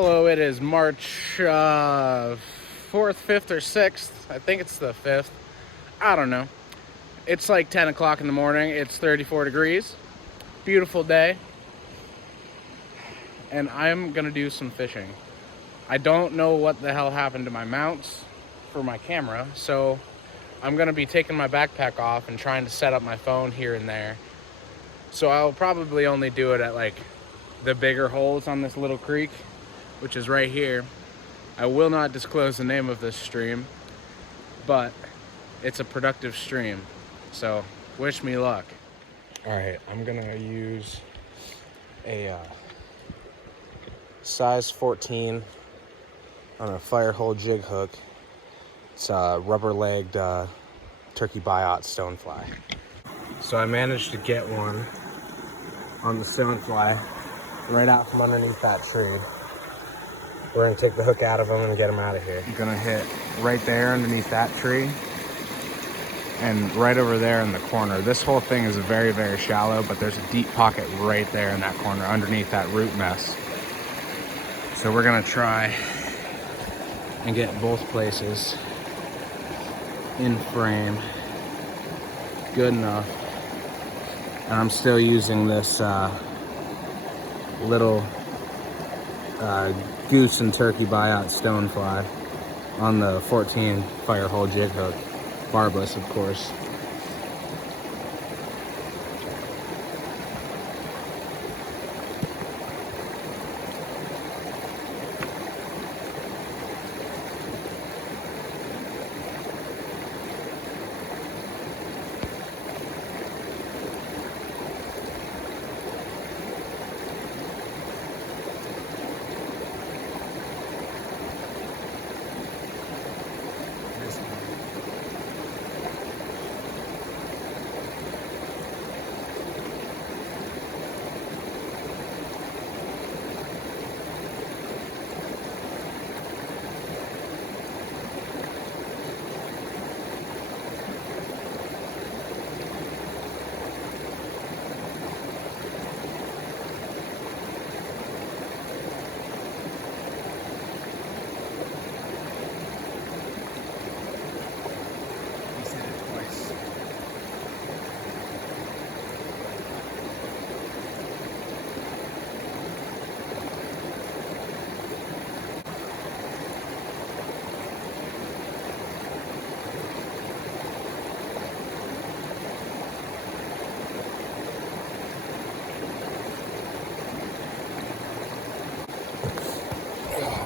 Hello, it is March 4th, 5th, or 6th. I think it's the 5th. I don't know. It's like 10 o'clock in the morning. It's 34 degrees. Beautiful day. And I'm going to do some fishing. I don't know what the hell happened to my mounts for my camera, so I'm going to be taking my backpack off and trying to set up my phone here and there. So I'll probably only do it at like the bigger holes on this little creek, which is right here. I will not disclose the name of this stream, but it's a productive stream, so wish me luck. All right, I'm gonna use a size 14 on a Firehole jig hook. It's a rubber-legged turkey biot stonefly. So I managed to get one on the stonefly right out from underneath that tree. We're gonna take the hook out of him and get him out of here. I'm gonna hit right there underneath that tree and right over there in the corner. This whole thing is very, very shallow, but there's a deep pocket right there in that corner underneath that root mess. So we're gonna try and get both places in frame good enough. And I'm still using this little goose and turkey biot stonefly on the 14 Firehole jig hook, barbless of course.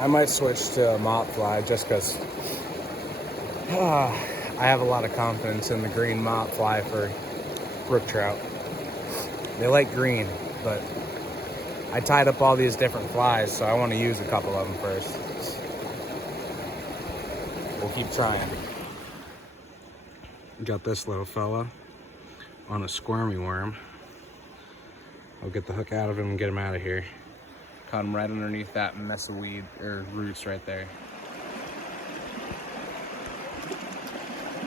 I might switch to a mop fly just because I have a lot of confidence in the green mop fly for brook trout. They like green, but I tied up all these different flies, so I want to use a couple of them first. We'll keep trying. Got this little fella on a squirmy worm. I'll get the hook out of him and get him out of here. Caught him right underneath that mess of weed or roots right there.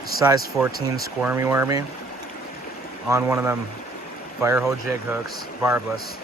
Size 14 squirmy wormy on one of them Firehole jig hooks, barbless.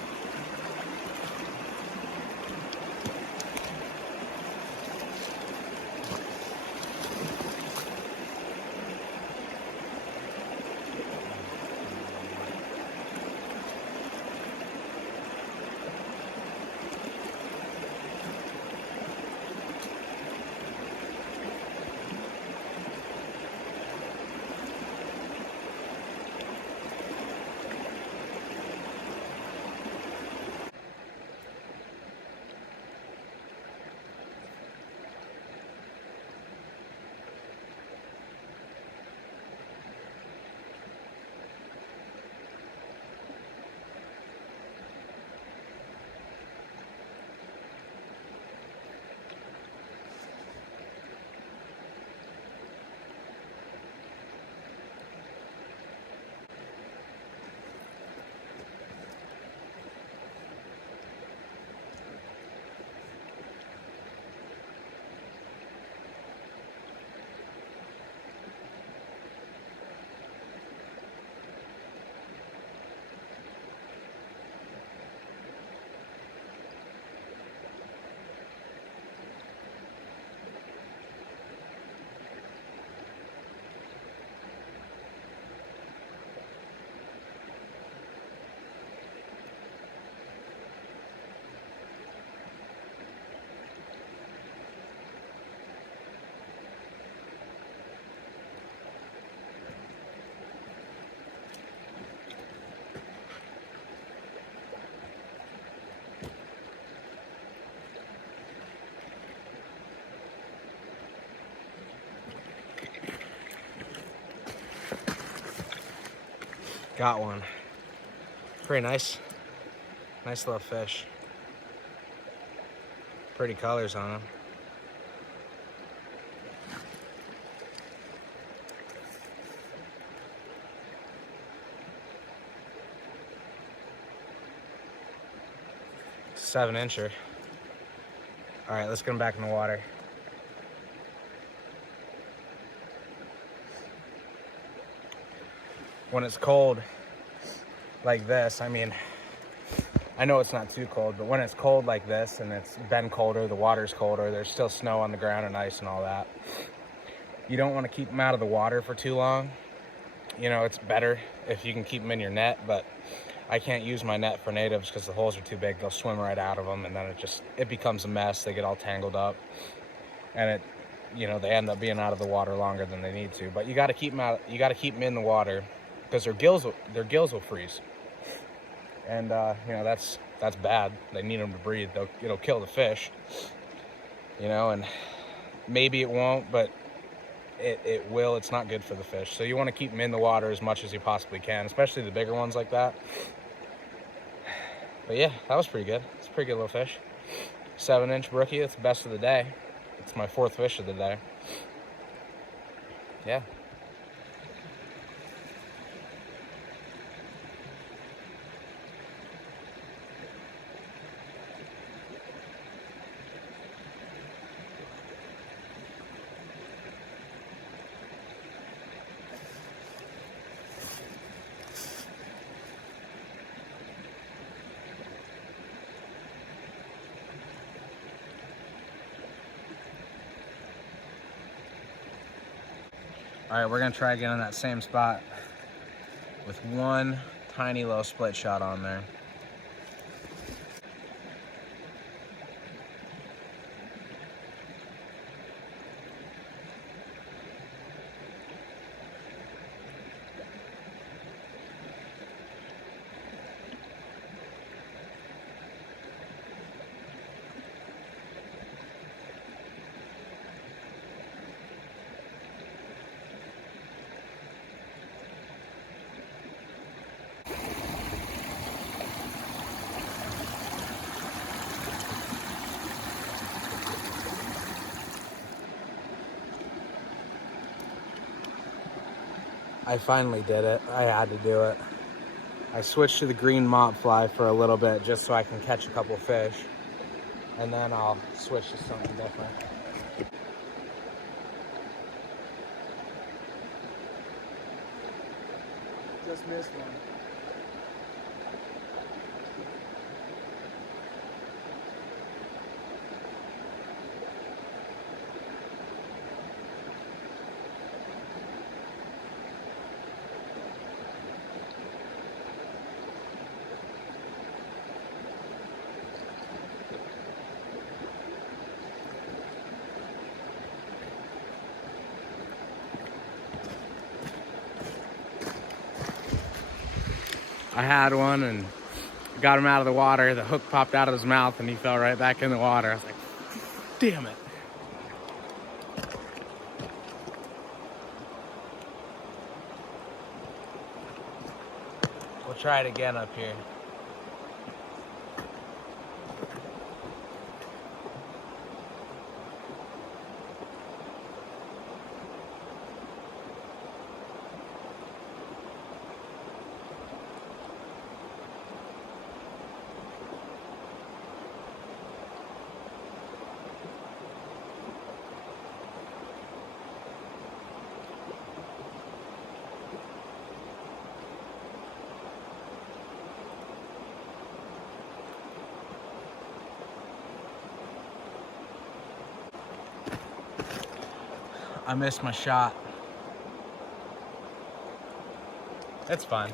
Got one. Pretty nice. Nice little fish. Pretty colors on them. Seven-incher. All right, let's get them back in the water. When it's cold like this, I mean, I know it's not too cold, but when it's cold like this and it's been colder, the water's colder, there's still snow on the ground and ice and all that, you don't want to keep them out of the water for too long. You know, it's better if you can keep them in your net, but I can't use my net for natives because the holes are too big. They'll swim right out of them, and then it becomes a mess. They get all tangled up, and they end up being out of the water longer than they need to. But you got to keep them out. You got to keep them in the water because their gills will freeze, and that's bad. They need them to breathe. It'll kill the fish, and maybe it won't, but it will. It's not good for the fish. So you want to keep them in the water as much as you possibly can, especially the bigger ones like that. But yeah, that was pretty good. It's a pretty good little fish. 7-inch brookie. It's the best of the day. It's my 4th fish of the day. Yeah. All right, we're gonna try again on that same spot with one tiny little split shot on there. I finally did it. I had to do it. I switched to the green mop fly for a little bit just so I can catch a couple fish. And then I'll switch to something different. Just missed one. I had one and got him out of the water. The hook popped out of his mouth and he fell right back in the water. I was like, damn it. We'll try it again up here. I missed my shot. That's fine.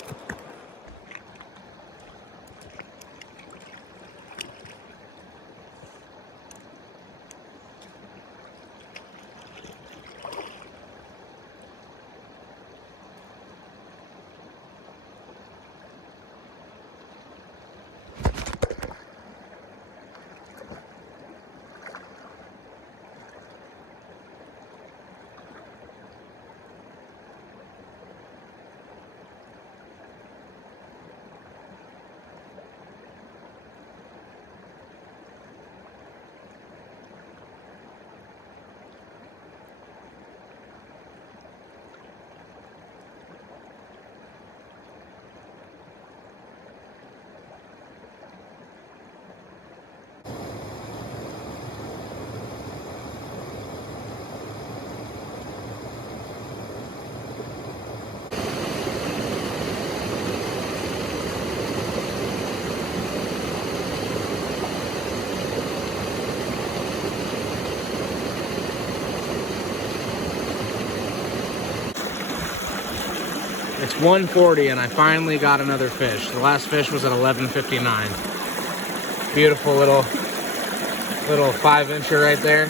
It's 1:40 and I finally got another fish. The last fish was at 11:59. Beautiful little 5-incher right there.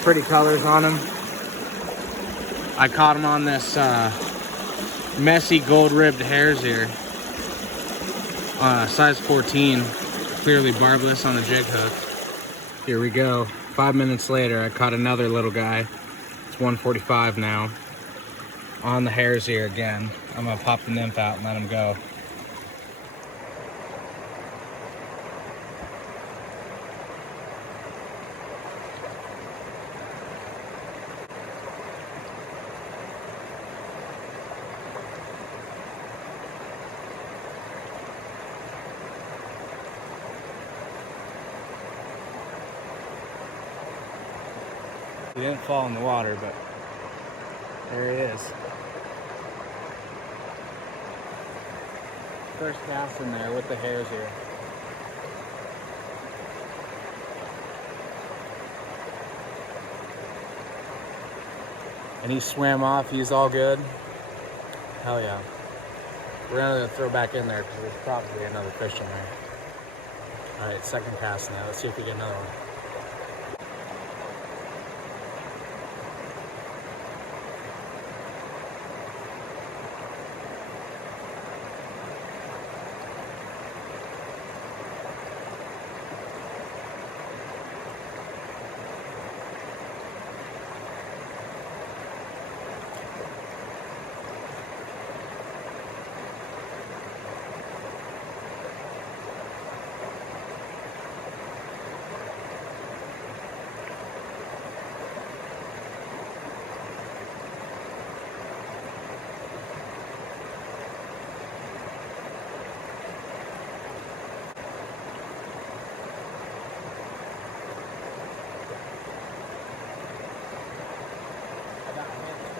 Pretty colors on him. I caught him on this messy gold-ribbed hares here. Size 14, clearly barbless on the jig hook. Here we go. 5 minutes later, I caught another little guy. It's 1:45 now. On the hares here again. I'm gonna pop the nymph out and let him go. He didn't fall in the water, but there he is. First cast in there with the hares here. And he swam off, he's all good. Hell yeah. We're gonna throw back in there because there's probably another fish in there. All right, second cast now. Let's see if we get another one.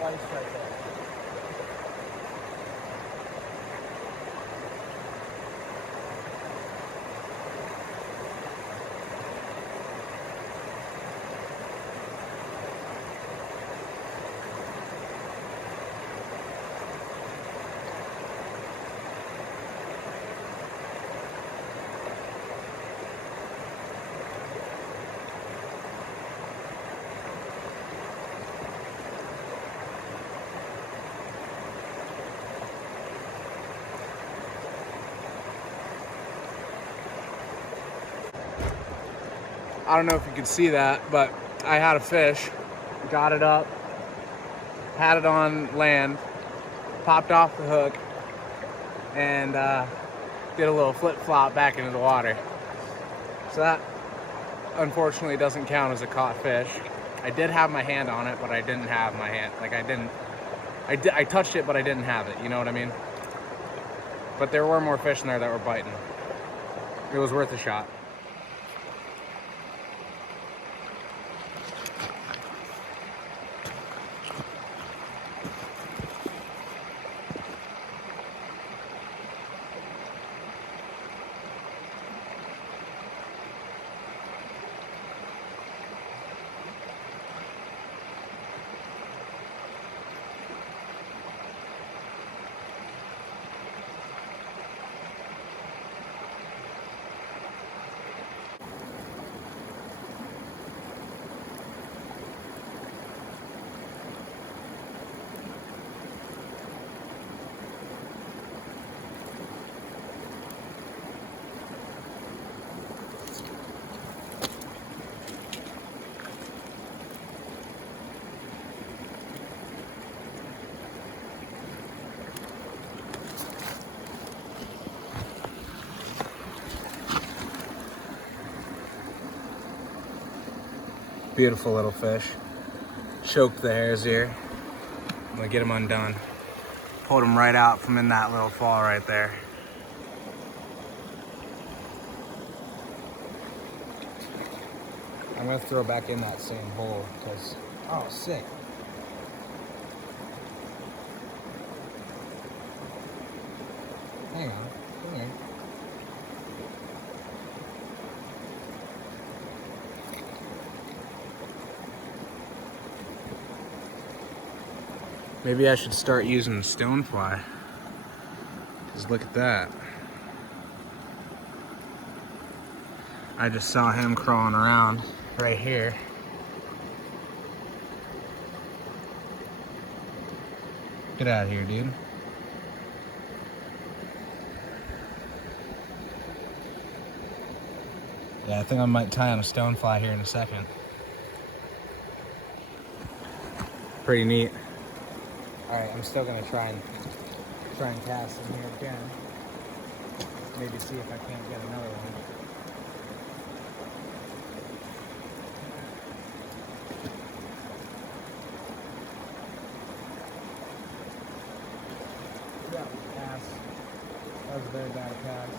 Twice right there. I don't know if you can see that, but I had a fish, got it up, had it on land, popped off the hook, and did a little flip-flop back into the water. So that unfortunately doesn't count as a caught fish. I did have my hand on it, but I didn't have my hand. Like I touched it, but I didn't have it, you know what I mean? But there were more fish in there that were biting. It was worth a shot. Beautiful little fish. Choked the hares here. I'm gonna get them undone. Pulled them right out from in that little fall right there. I'm gonna throw back in that same hole because, oh, sick. Hang on, come here. Maybe I should start using the stonefly. Just look at that. I just saw him crawling around right here. Get out of here, dude. Yeah, I think I might tie on a stonefly here in a second. Pretty neat. All right, I'm still gonna try and cast in here again. Maybe see if I can't get another one. Yeah, cast. That was a very bad cast.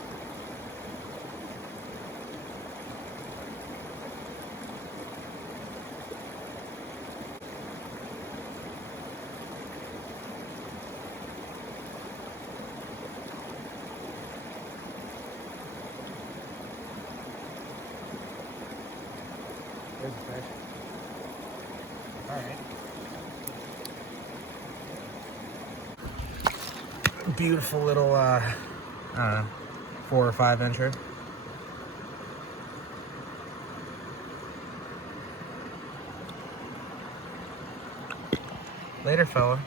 There's a fish. Alright. Beautiful little, I don't know, 4 or 5 incher. Later, fella.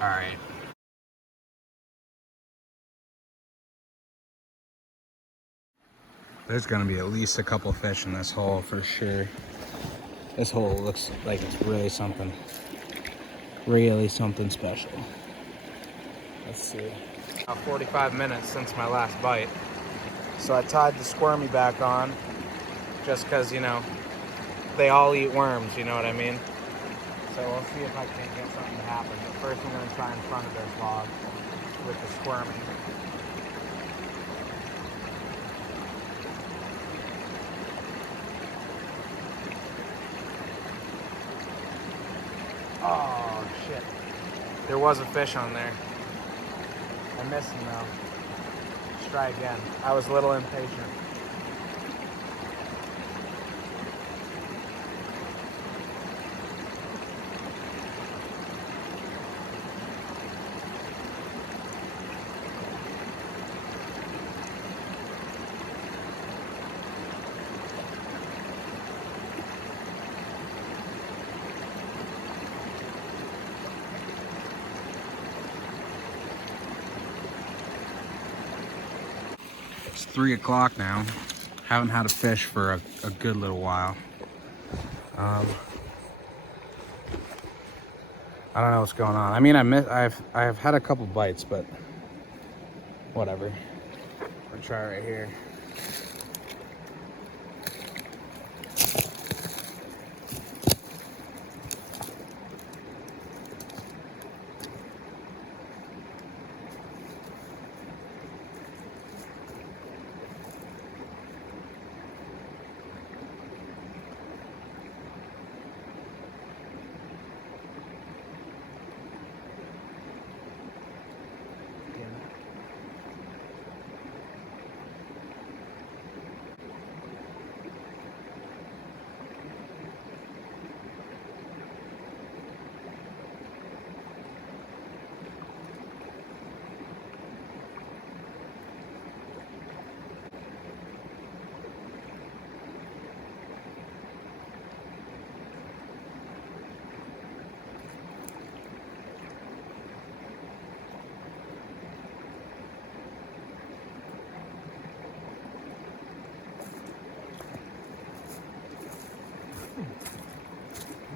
Alright. There's gonna be at least a couple fish in this hole for sure. This hole looks like it's really something special. Let's see. About 45 minutes since my last bite. So I tied the squirmy back on just because, you know, they all eat worms, you know what I mean? So we'll see if I can get something to happen. But first I'm gonna try in front of this log with the squirmy. Oh, shit. There was a fish on there. I missed him though. Let's try again. I was a little impatient. It's 3 o'clock now. Haven't had a fish for a good little while. I don't know what's going on. I mean, I've had a couple bites, but whatever. We'll try right here.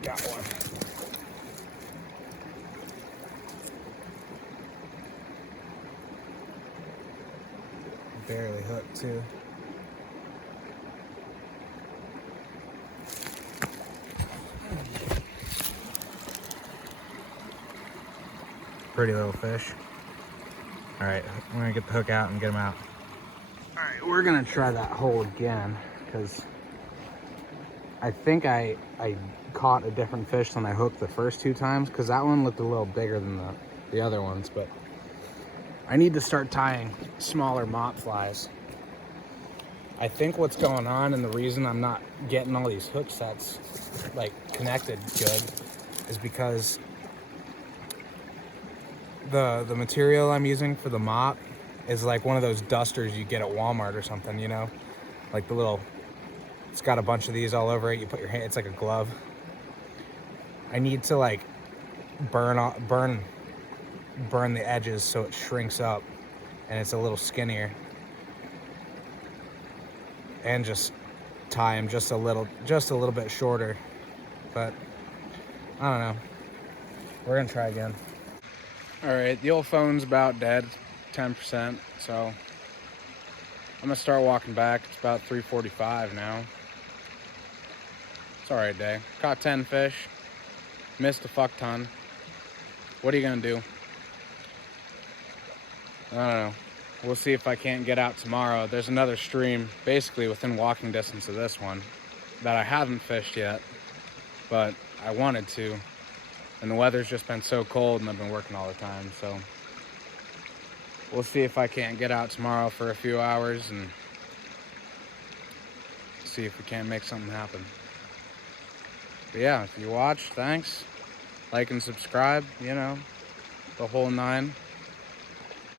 Got one. Barely hooked too. Pretty little fish. All right, we're gonna get the hook out and get him out. All right, we're gonna try that hole again because I think I caught a different fish than I hooked the first 2 times because that one looked a little bigger than the other ones, but I need to start tying smaller mop flies I think what's going on, and the reason I'm not getting all these hook sets like connected good, is because the material I'm using for the mop is like one of those dusters you get at Walmart or something, you know, like the little, it's got a bunch of these all over it. You put your hand, it's like a glove. I need to like burn the edges so it shrinks up and it's a little skinnier, and just tie them just a little bit shorter. But I don't know, we're gonna try again. All right, the old phone's about dead, 10%, so I'm gonna start walking back. It's about 3:45 now. It's all right day. Caught 10 fish, missed a fuck ton. What are you gonna do? I don't know. We'll see if I can't get out tomorrow. There's another stream basically within walking distance of this one that I haven't fished yet, but I wanted to. And the weather's just been so cold and I've been working all the time, so we'll see if I can't get out tomorrow for a few hours and see if we can't make something happen. But yeah, if you watch, thanks. Like and subscribe, you know, the whole 9.